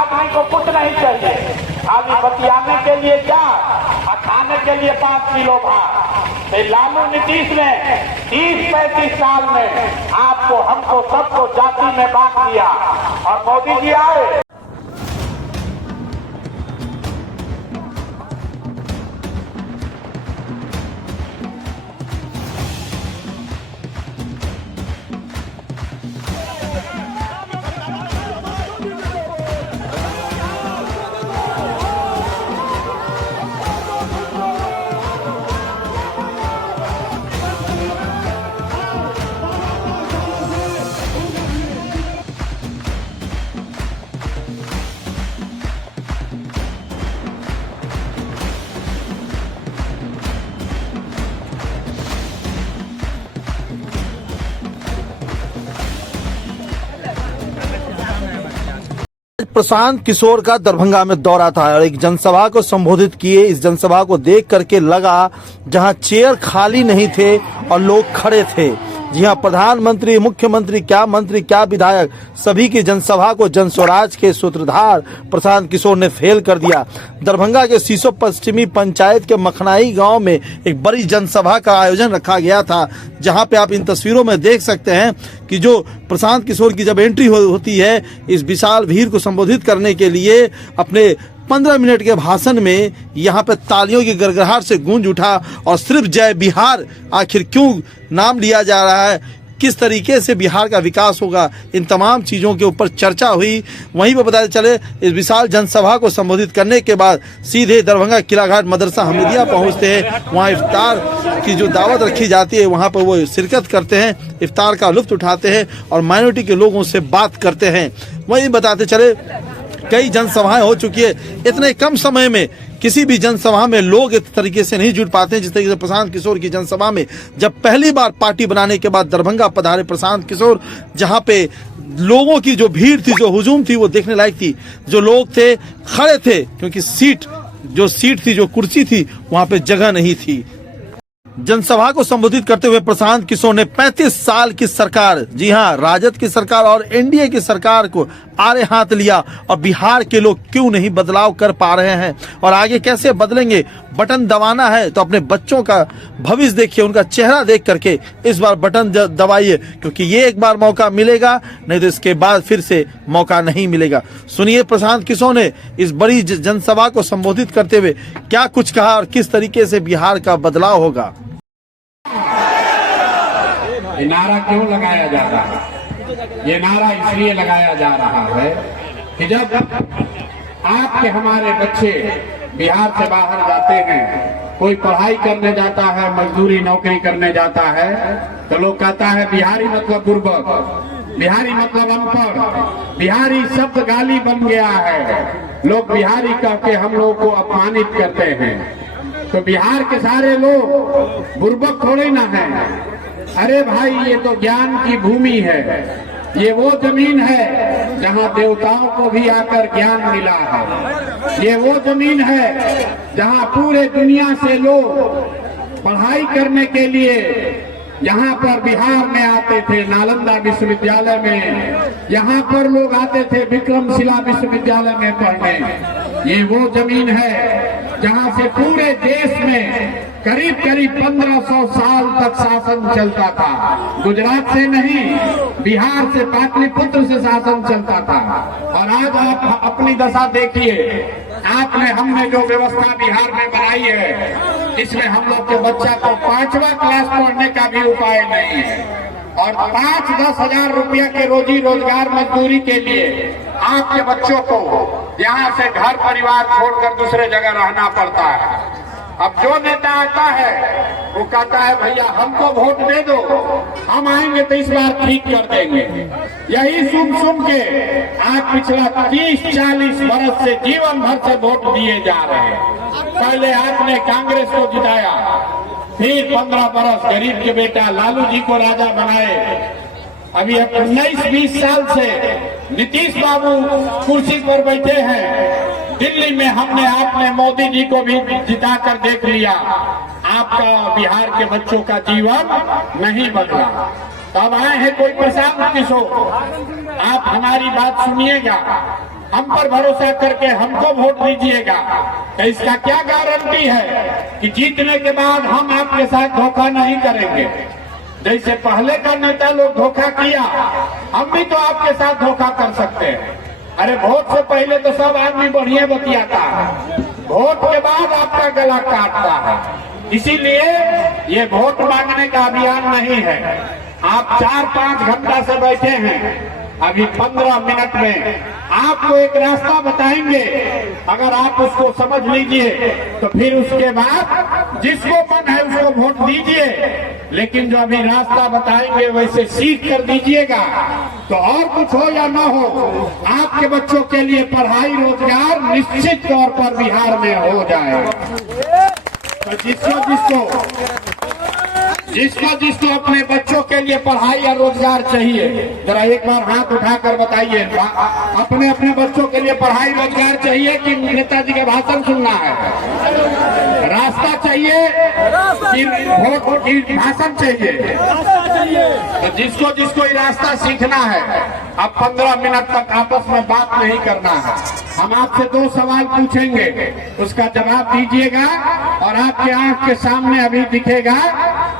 आदमी को कुछ नहीं चाहिए, खाली बतियाने के लिए क्या और खाने के लिए 5 किलो भात। लालू नीतीश ने 30-35 साल में आपको, हमको, सबको जाति में बांट दिया और मोदी जी आए। प्रशांत किशोर का दरभंगा में दौरा था और एक जनसभा को संबोधित किए। इस जनसभा को देख करके लगा जहां चेयर खाली नहीं थे और लोग खड़े थे। जी हां, प्रधानमंत्री, मुख्यमंत्री, क्या मंत्री, क्या विधायक, सभी की जनसभा को जनस्वराज के सूत्रधार प्रशांत किशोर ने फेल कर दिया। दरभंगा के सीसो पश्चिमी पंचायत के मखनाई गांव में एक बड़ी जनसभा का आयोजन रखा गया था, जहां पे आप इन तस्वीरों में देख सकते हैं कि जो प्रशांत किशोर की जब एंट्री होती है इस विशाल भीड़ को संबोधित करने के लिए, अपने 15 मिनट के भाषण में यहाँ पे तालियों की गड़गड़ाहट से गूंज उठा और सिर्फ जय बिहार आखिर क्यों नाम लिया जा रहा है, किस तरीके से बिहार का विकास होगा, इन तमाम चीज़ों के ऊपर चर्चा हुई। वहीं पे बताते चले इस विशाल जनसभा को संबोधित करने के बाद सीधे दरभंगा किलाघाट मदरसा हमीदिया पहुंचते हैं। वहाँ इफ्तार की जो दावत रखी जाती है वहाँ पर वो शिरकत करते हैं, इफ्तार का लुत्फ उठाते हैं और माइनॉरिटी के लोगों से बात करते हैं। वहीं बताते चले कई जनसभाएं हो चुकी है, इतने कम समय में किसी भी जनसभा में लोग इस तरीके से नहीं जुट पाते हैं जिस तरीके से प्रशांत किशोर की जनसभा में। जब पहली बार पार्टी बनाने के बाद दरभंगा पधारे प्रशांत किशोर, जहां पे लोगों की जो भीड़ थी, जो हुजूम थी, वो देखने लायक थी। जो लोग थे खड़े थे क्योंकि सीट थी, जो कुर्सी थी, वहां पे जगह नहीं थी। जनसभा को संबोधित करते हुए प्रशांत किशोर ने 35 साल की सरकार, जी हां, राजद की सरकार और एनडीए की सरकार को आड़े हाथ लिया और बिहार के लोग क्यों नहीं बदलाव कर पा रहे हैं और आगे कैसे बदलेंगे। बटन दबाना है तो अपने बच्चों का भविष्य देखिए, उनका चेहरा देख करके इस बार बटन दबाइए, क्योंकि ये एक बार मौका मिलेगा, नहीं तो इसके बाद फिर से मौका नहीं मिलेगा। सुनिए प्रशांत किशोर ने इस बड़ी जनसभा को संबोधित करते हुए क्या कुछ कहा और किस तरीके से बिहार का बदलाव होगा। ये नारा क्यों लगाया जा रहा है? ये नारा इसलिए लगाया जा रहा है कि जब आपके हमारे बच्चे बिहार से बाहर जाते हैं, कोई पढ़ाई करने जाता है, मजदूरी नौकरी करने जाता है, तो लोग कहता है बिहारी मतलब बुर्बक, बिहारी मतलब अनपढ़, बिहारी शब्द गाली बन गया है। लोग बिहारी कह के हम लोग को अपमानित करते हैं। तो बिहार के सारे लोग बुर्बक थोड़े ना है। अरे भाई, ये तो ज्ञान की भूमि है। ये वो जमीन है जहाँ देवताओं को भी आकर ज्ञान मिला है। ये वो जमीन है जहाँ पूरे दुनिया से लोग पढ़ाई करने के लिए यहाँ पर बिहार में आते थे, नालंदा विश्वविद्यालय में, यहाँ पर लोग आते थे विक्रमशिला विश्वविद्यालय में पढ़ने। ये वो जमीन है जहाँ से पूरे देश में करीब 1500 साल तक शासन चलता था। गुजरात से नहीं, बिहार से, पाटलिपुत्र से शासन चलता था। और आज आप अपनी दशा देखिए, हमने जो व्यवस्था बिहार में बनाई है, इसमें हम लोग के बच्चा को 5वां क्लास पढ़ने का भी उपाय नहीं है। और 5-10 हजार रुपया के रोजी रोजगार मजदूरी के लिए आपके बच्चों को यहाँ से घर परिवार छोड़कर दूसरे जगह रहना पड़ता है। अब जो नेता आता है वो कहता है भैया हमको वोट दे दो, हम आएंगे तो इस बार ठीक कर देंगे। यही सुन के आज पिछला 30-40 वर्ष से जीवन भर से वोट दिए जा रहे हैं। पहले आपने कांग्रेस को जिताया, फिर 15 बरस गरीब के बेटा लालू जी को राजा बनाए। अभी 19-20 साल से नीतीश बाबू कुर्सी पर बैठे हैं। दिल्ली में आपने मोदी जी को भी जिताकर देख लिया। आपका बिहार के बच्चों का जीवन नहीं बदला। तब आए हैं कोई प्रशांत किशोर, आप हमारी बात सुनिएगा। हम पर भरोसा करके हमको वोट दीजिएगा, तो इसका क्या गारंटी है कि जीतने के बाद हम आपके साथ धोखा नहीं करेंगे। जैसे पहले का नेता लोग धोखा किया, हम भी तो आपके साथ धोखा कर सकते हैं। अरे वोट से पहले तो सब आदमी बढ़िया बतियाता है, वोट के बाद आपका गला काटता है। इसीलिए ये वोट मांगने का अभियान नहीं है। आप 4-5 घंटा से बैठे हैं, अभी 15 मिनट में आपको एक रास्ता बताएंगे। अगर आप उसको समझ लीजिए तो फिर उसके बाद जिसको मन है उसको वोट दीजिए, लेकिन जो अभी रास्ता बताएंगे वैसे सीख कर दीजिएगा। तो और कुछ हो या ना हो, आपके बच्चों के लिए पढ़ाई रोजगार निश्चित तौर पर बिहार में हो जाए। तो जिसको अपने बच्चों के लिए पढ़ाई या रोजगार चाहिए, जरा एक बार हाथ उठाकर बताइए, अपने अपने बच्चों के लिए पढ़ाई रोजगार चाहिए कि नेताजी के भाषण सुनना है? रास्ता चाहिए कि वोट की भाषण चाहिए? तो जिसको ये रास्ता सीखना है, अब 15 मिनट तक आपस में बात नहीं करना है। हम आपसे 2 सवाल पूछेंगे, उसका जवाब दीजिएगा और आपके आंख के सामने अभी दिखेगा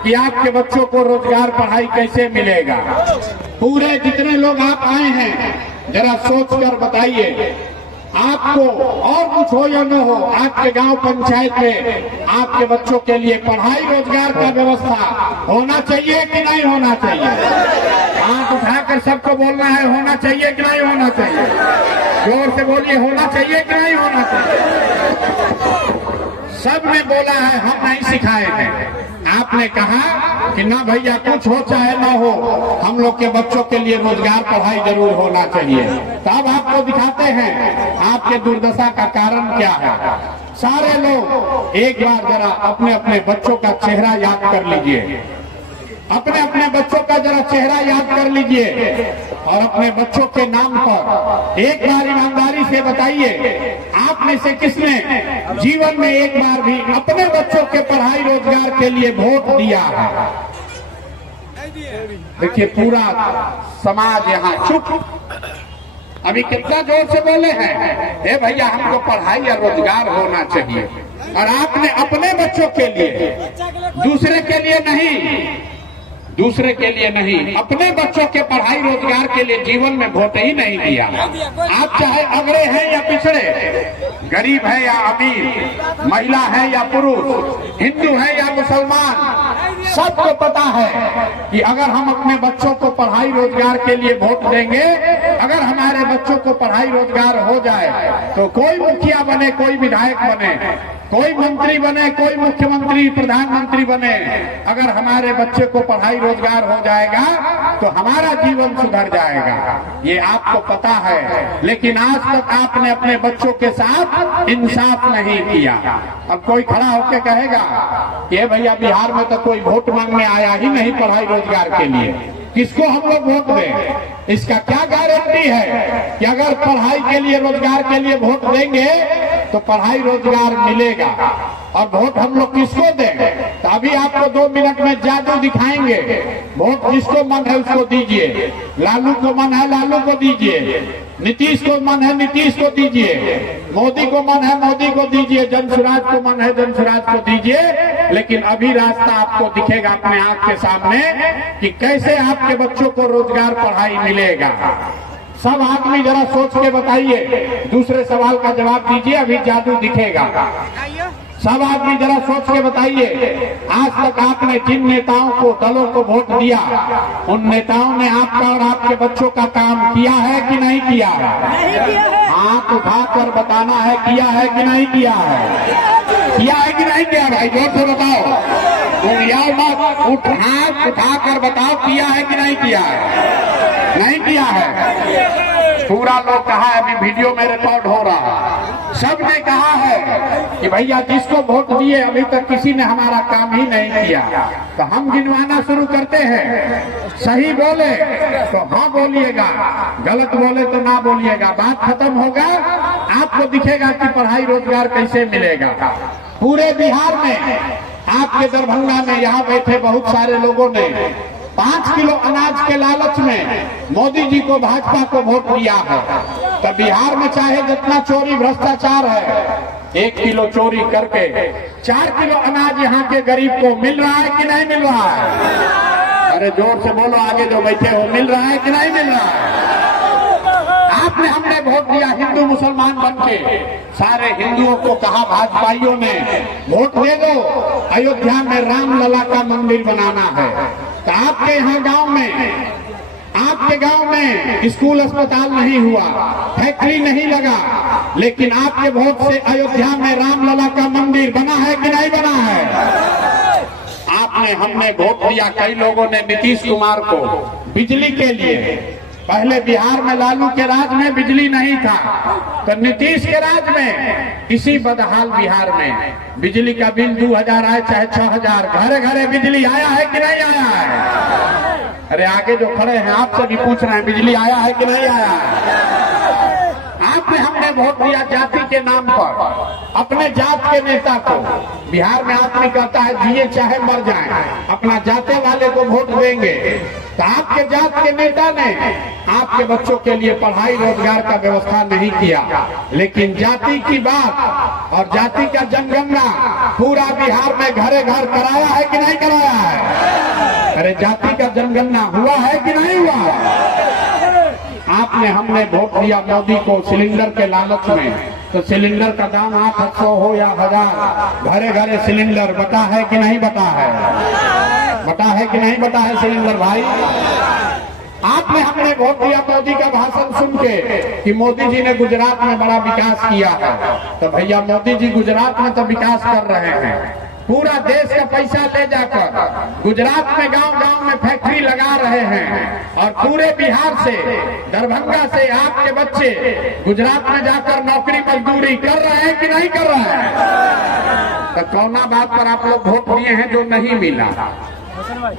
कि आपके बच्चों को रोजगार पढ़ाई कैसे मिलेगा। पूरे जितने लोग आप आए हैं, जरा सोच कर बताइए, आपको और कुछ हो या न हो, आपके गांव पंचायत में आपके बच्चों के लिए पढ़ाई रोजगार का व्यवस्था होना चाहिए कि नहीं होना चाहिए? हाथ उठाकर सबको बोलना है, होना चाहिए कि नहीं होना चाहिए? जोर से बोलिए, होना चाहिए कि नहीं होना चाहिए? सब ने बोला है, हम नहीं सिखाए हैं। आपने कहा कि ना भैया, कुछ हो चाहे ना हो, हम लोग के बच्चों के लिए रोजगार पढ़ाई जरूर होना चाहिए। तब आपको दिखाते हैं आपके दुर्दशा का कारण क्या है। सारे लोग एक बार जरा अपने अपने बच्चों का चेहरा याद कर लीजिए, अपने अपने बच्चों का जरा चेहरा याद कर लीजिए और अपने बच्चों के नाम पर एक बार ईमानदारी से बताइए, आप में से किसने जीवन में एक बार भी अपने बच्चों के पढ़ाई रोजगार के लिए वोट दिया है? देखिए, पूरा समाज यहाँ चुप। अभी कितना जोर से बोले हैं, ए भैया हमको पढ़ाई या रोजगार होना चाहिए, और आपने अपने बच्चों के लिए, दूसरे के लिए नहीं, अपने बच्चों के पढ़ाई रोजगार के लिए जीवन में वोट ही नहीं दिया। आप चाहे अगड़े हैं या पिछड़े, गरीब है या अमीर, महिला है या पुरुष, हिंदू है या मुसलमान, सबको पता है कि अगर हम अपने बच्चों को पढ़ाई रोजगार के लिए वोट देंगे, अगर हमारे बच्चों को पढ़ाई रोजगार हो जाए, तो कोई मुखिया बने, कोई विधायक बने, कोई मंत्री बने, कोई मुख्यमंत्री, प्रधानमंत्री बने, अगर हमारे बच्चे को पढ़ाई रोजगार हो जाएगा तो हमारा जीवन सुधर जाएगा। ये आपको पता है, लेकिन आज तक आपने अपने बच्चों के साथ इंसाफ नहीं किया। अब कोई खड़ा होकर कहेगा कि भैया बिहार में तो कोई वोट मांगने आया ही नहीं पढ़ाई रोजगार के लिए, किसको हम लोग वोट दें? इसका क्या गारंटी है कि अगर पढ़ाई के लिए, रोजगार के लिए वोट देंगे तो पढ़ाई रोजगार मिलेगा? और वोट हम लोग किसको दें? तो अभी आपको 2 मिनट में जादू दिखाएंगे। वोट जिसको मन है उसको दीजिए, लालू को मन है लालू को दीजिए, नीतीश को मन है नीतीश को दीजिए, मोदी को मन है मोदी को दीजिए, जनसुराज को मन है जनसुराज को दीजिए। लेकिन अभी रास्ता आपको दिखेगा अपने आंख के सामने कि कैसे आपके बच्चों को रोजगार पढ़ाई मिलेगा। सब आदमी जरा सोच के बताइए, दूसरे सवाल का जवाब दीजिए, अभी जादू दिखेगा। सब आदमी जरा सोच के बताइए, आज तक आपने जिन नेताओं को, दलों को वोट दिया, उन नेताओं ने आपका और आपके बच्चों का काम किया है कि नहीं किया है? हाथ उठाकर बताना है, किया है कि नहीं किया है? किया है कि नहीं किया? भाई जोर से बताओ, हाथ उठाकर बताओ, किया है कि नहीं किया है? नहीं किया है। पूरा लोग कहा है, अभी वीडियो में रिकॉर्ड हो रहा है, सबने कहा है कि भैया जिसको वोट दिए अभी तक किसी ने हमारा काम ही नहीं किया। तो हम गिनवाना शुरू करते हैं, सही बोले तो हाँ बोलिएगा, गलत बोले तो ना बोलिएगा। बात खत्म होगा, आपको दिखेगा कि पढ़ाई रोजगार कैसे मिलेगा। पूरे बिहार में, आपके दरभंगा में यहाँ बैठे बहुत सारे लोगों ने 5 किलो अनाज के लालच में मोदी जी को, भाजपा को वोट दिया है। तो बिहार में चाहे जितना चोरी भ्रष्टाचार है, 1 किलो चोरी करके 4 किलो अनाज यहाँ के गरीब को मिल रहा है कि नहीं मिल रहा है? अरे जोर से बोलो, आगे जो बैठे हो, मिल रहा है कि नहीं मिल रहा है? आपने हमने वोट दिया हिंदू मुसलमान बनके, सारे हिंदुओं को कहा भाजपाइयों ने वोट दे दो, अयोध्या में रामलला का मंदिर बनाना है। तो आपके यहाँ गांव में, आपके गांव में स्कूल अस्पताल नहीं हुआ, फैक्ट्री नहीं लगा, लेकिन आपके वोट से अयोध्या में रामलला का मंदिर बना है कि नहीं बना है? आपने हमने वोट दिया, कई लोगों ने नीतीश कुमार को बिजली के लिए। पहले बिहार में लालू के राज में बिजली नहीं था, तो नीतीश के राज में इसी बदहाल बिहार में बिजली का बिल 2000 आए चाहे 6000, घरे घरे बिजली आया है कि नहीं आया है? अरे आगे जो खड़े हैं आपसे भी पूछ रहे हैं, बिजली आया है कि नहीं आया है? आपने हमने वोट दिया जाति के नाम पर, अपने जात के नेता को। बिहार में आदमी कहता है जिए चाहे मर जाए, अपना जाते वाले को वोट देंगे। तो आपके जात के नेता ने आपके बच्चों के लिए पढ़ाई रोजगार का व्यवस्था नहीं किया, लेकिन जाति की बात और जाति का जनगणना पूरा बिहार में घरे घर कराया है कि नहीं कराया है? अरे जाति का जनगणना हुआ है कि नहीं हुआ? आपने हमने वोट दिया मोदी को सिलेंडर के लालच में, तो सिलेंडर का दाम 800 हो या 1000, घरे घरे सिलेंडर बता है कि नहीं बता है? बता है कि नहीं बता है सिलेंडर भाई? आपने हमने वोट दिया मोदी का भाषण सुन के कि मोदी जी ने गुजरात में बड़ा विकास किया है। तो भैया मोदी जी गुजरात में तो विकास कर रहे हैं, पूरा देश का पैसा ले जाकर गुजरात में गांव गांव में फैक्ट्री लगा रहे हैं, और पूरे बिहार से, दरभंगा से आपके बच्चे गुजरात में जाकर नौकरी मजदूरी कर रहे हैं कि नहीं कर रहे हैं? तो कौना बात पर आप लोग वोट दिए हैं जो नहीं मिला?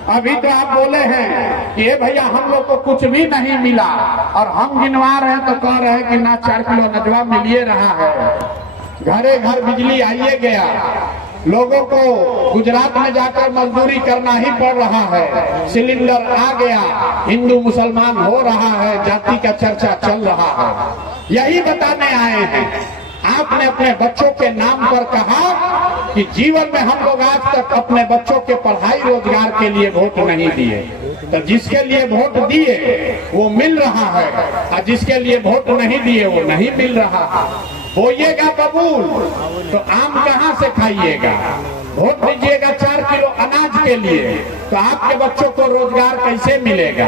अभी तो आप बोले हैं कि भैया हम लोग को कुछ भी नहीं मिला, और हम गिनवा रहे हैं तो कह रहे हैं कि ना 4 किलो नजवा मिलिए रहा है, घरे घर बिजली आइए गया, लोगों को गुजरात में जाकर मजदूरी करना ही पड़ रहा है, सिलेंडर आ गया, हिंदू मुसलमान हो रहा है, जाति का चर्चा चल रहा है। यही बताने आए हैं। आपने अपने बच्चों के नाम पर कहा कि जीवन में हम लोग आज तक अपने बच्चों के पढ़ाई रोजगार के लिए वोट नहीं दिए, तो जिसके लिए वोट दिए वो मिल रहा है, और जिसके लिए वोट नहीं दिए वो नहीं मिल रहा है। बोइएगा बबूल तो आम कहाँ से खाइएगा? वोट दीजिएगा 4 किलो अनाज के लिए, तो आपके बच्चों को रोजगार कैसे मिलेगा?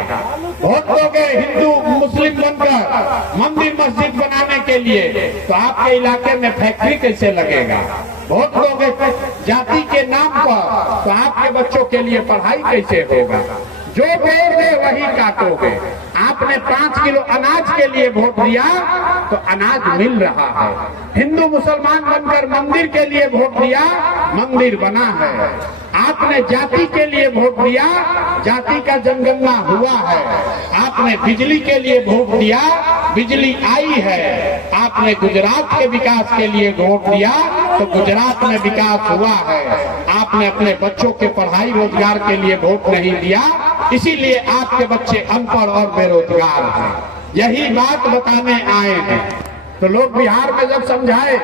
वोट दोगे हिंदू मुस्लिम बनकर मंदिर मस्जिद बनाने के लिए, तो आपके इलाके में फैक्ट्री कैसे लगेगा? वोट दोगे जाति के नाम पर, तो आपके बच्चों के लिए पढ़ाई कैसे होगा? जो बोलोगे वही काटोगे। आपने 5 किलो अनाज के लिए वोट दिया तो अनाज मिल रहा है। हिंदू मुसलमान बनकर मंदिर के लिए वोट दिया, मंदिर बना है। आपने जाति के लिए वोट दिया, जाति का जनगणना हुआ है। आपने बिजली के लिए वोट दिया, बिजली आई है। आपने गुजरात के विकास के लिए वोट दिया तो गुजरात में विकास हुआ है। आपने अपने बच्चों के पढ़ाई रोजगार के लिए वोट नहीं दिया, इसीलिए आपके बच्चे अनपढ़ और बेरोजगार हैं। यही बात बताने आए हैं। तो लोग बिहार में जब समझाए,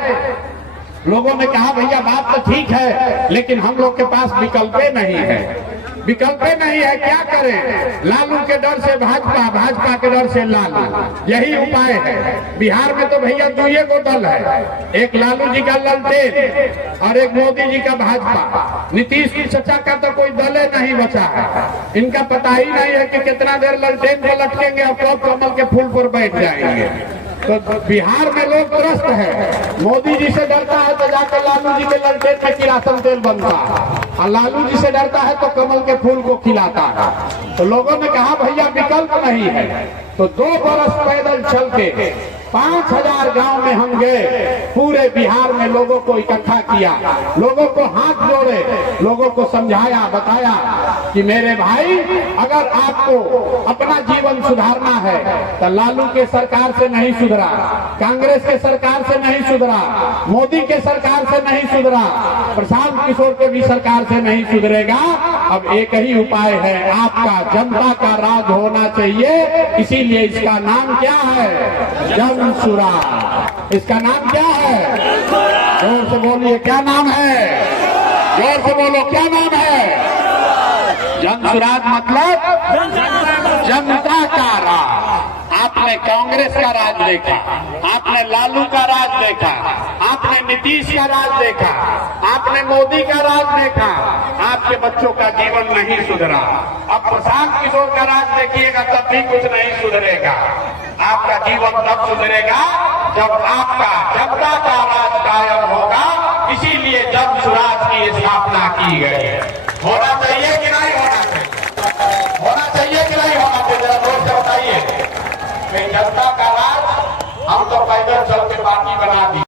लोगों ने कहा भैया बात तो ठीक है, लेकिन हम लोग के पास विकल्पे नहीं है। विकल्पे नहीं है, क्या करें? लालू के डर से भाजपा, भाजपा के डर से लालू, यही उपाय है। बिहार में तो भैया 2 दल है, एक लालू जी का ललटेन और एक मोदी जी का भाजपा। नीतीश की चचा का तो कोई दल नहीं बचा है। इनका पता ही नहीं है कि कितना देर ललटेन को लटकेंगे और कब कमल के फूल पर बैठ जाएंगे। तो बिहार में लोग त्रस्त है। मोदी जी से डरता है तो जाकर लालू जी के ललटेन में किरासन तेल बनता है, और लालू जी से डरता है तो कमल के फूल को खिलाता है। तो लोगों ने कहा भैया विकल्प नहीं है। तो 2 बरस पैदल चल के 5000 गांव में हम गए, पूरे बिहार में लोगों को इकट्ठा किया, लोगों को हाथ जोड़े, लोगों को समझाया, बताया कि मेरे भाई अगर आपको अपना जीवन सुधारना है तो लालू के सरकार से नहीं सुधरा, कांग्रेस के सरकार से नहीं सुधरा, मोदी के सरकार से नहीं सुधरा, प्रशांत किशोर के भी सरकार से नहीं सुधरेगा। अब एक ही उपाय है, आपका जनता का राज होना चाहिए। इसीलिए इसका नाम क्या है? जन सुराज। इसका नाम क्या है? जोर से बोलिए, क्या नाम है? जोर से बोलो, क्या नाम है? जन सुराज मतलब जनता का राज। आपने कांग्रेस का राज देखा, आपने लालू का राज देखा, आपने नीतीश का राज देखा, आपने मोदी का राज देखा, आपके बच्चों का जीवन नहीं सुधरा। अब प्रशांत किशोर का राज देखिएगा, तब भी कुछ नहीं सुधरेगा। आपका जीवन तब सुधरेगा जब आपका जनता का राज कायम होगा। इसीलिए जन सुराज की स्थापना की गई है। होना चाहिए कि नहीं होना चाहिए? होना चाहिए कि नहीं होना चाहिए? जरा जोर से बताइए। जनता का राज हम तो पैदल चल के पार्टी बना दी।